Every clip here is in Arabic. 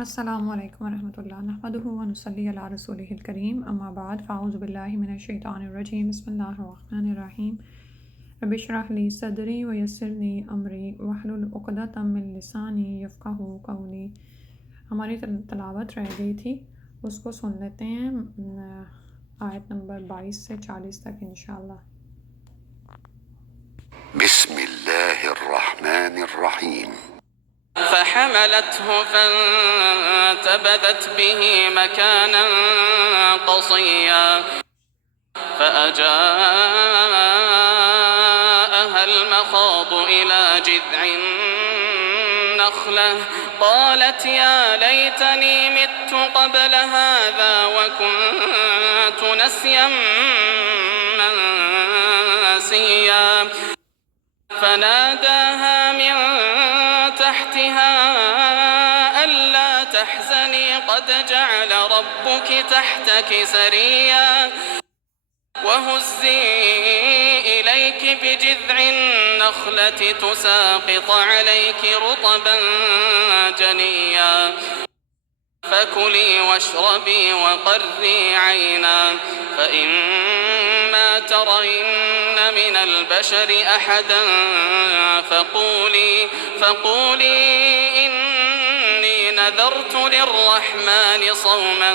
अस्सलामुअलैकुम वरहमतुल्लाह नहमदुहु व नुसल्ली अला रसूलिहिल करीम अम्मा बाद फ़अऊज़ु बिल्लाहि मिनश शैतानिर रजीम बिस्मिल्लाहिर रहमानिर रहीम रब्बि इश्रह ली सदरी व यस्सिर ली अमरी वहलुल उक़दतम मिन लिसानी यफ़क़हू क़ौली। हमारी तिलावत रह गई थी, उसको सुन लेते हैं आयत नंबर 22 से 40 तक इंशाअल्लाह। बिस्मिल्लाहिर रहमानिर रहीम। فحملته فانتبذت به مكانا قصيا فأجاءها المخاض إلى جذع النخلة قالت يا ليتني مت قبل هذا وكنت نسيا منسيا فناداها من تحتها ألا تحزني قد جعل ربك تحتك سريا وهزي إليك بجذع النخلة تساقط عليك رطبا جنيا فكلي واشربي وقري عينا فإما ترين من البشر أحدا فقولي إني نذرت للرحمن صوما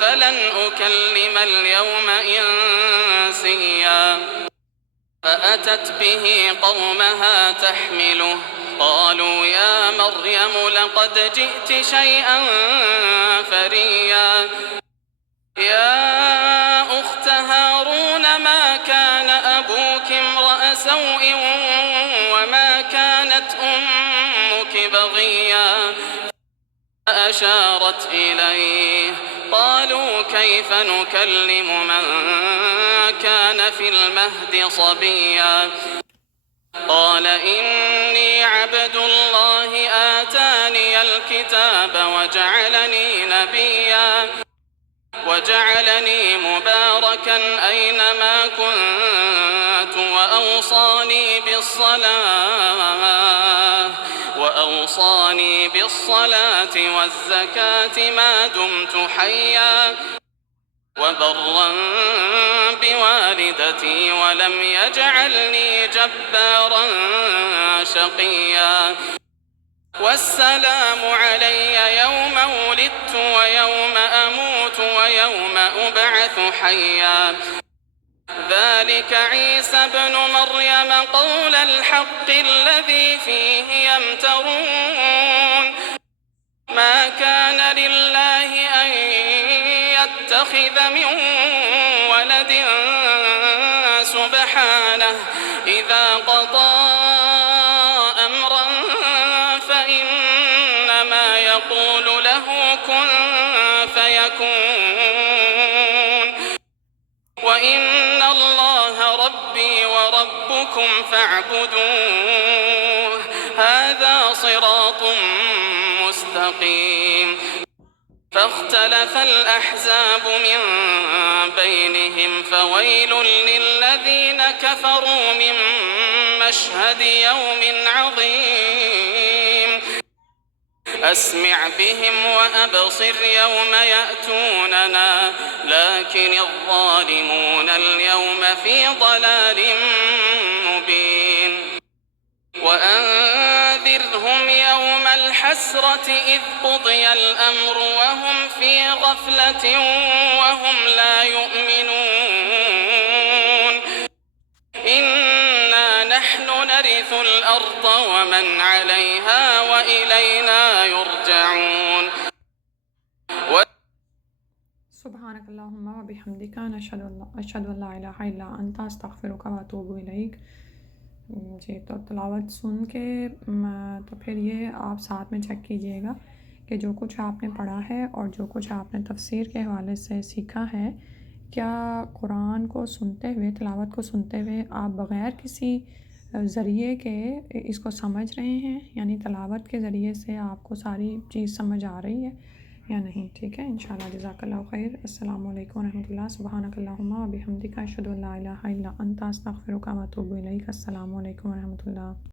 فلن أكلم اليوم إنسيا فأتت به قومها تحمله قالوا يا مريم لقد جئت شيئا فريا يا أخت هارون ما كان أبوك امرأ سوء وما كانت أمك بغيا فأشارت إليه قالوا كيف نكلم من كان في المهد صبيا قال إني عبد الله آتاني الكتاب وجعلني مباركا أينما كنت وأوصاني بالصلاة والزكاة ما دمت حيا وبرا بوالدتي ولم يجعلني جبارا شقيا والسلام علي يوم ولدت ويوم أموت ويوم أبعث حيا ذلك عيسى ابن مريم قول الحق الذي فيه يمترون ما كان لله أن يتخذ من ولد سبحانه إذا قضى أمرا فإنما يقول له كن فيكون وإن الله ربي وربكم فاعبدوه هذا صراط مستقيم فاختلف الأحزاب من بينهم فويل للذين كفروا من مشهد يوم عظيم أسمع بهم وأبصر يوم يأتوننا لكن الظالمون اليوم في ضلال مبين وأنذرهم يوم الحسرة إذ قضي الأمر وهم في غفلة وهم لا يؤمنون إنا نحن نرث الأرض ومن عليها وإلينا يرجعون सुब्हानकल्लाहुम्मा व बिहम्दिका अशहदु अल्ला इलाहा इल्ला अंता अस्तगफिरुका व अतूबु इलैक। जी, तो तिलावत सुन के तो फिर ये आप साथ में चेक कीजिएगा कि जो कुछ आपने पढ़ा है और जो कुछ आपने तफसीर के हवाले से सीखा है, क्या कुरान को सुनते हुए, तिलावत को सुनते हुए आप बग़ैर किसी ज़रिए के इसको समझ रहे हैं, यानी तिलावत के ज़रिए से आपको सारी चीज़ समझ आ रही है या नहीं। ठीक है, इंशाअल्लाह। जज़ाकल्लाहु खैर। अस्सलामु अलैकुम रहमतुल्लाह। सुब्हानकल्लाहुम्मा व बिहम्दिका अशहदु अल्ला इलाहा इल्ला अंता अस्तगफिरुका व अतूबु इलैक। अस्सलामु अलैकुम रहमतुल्लाह।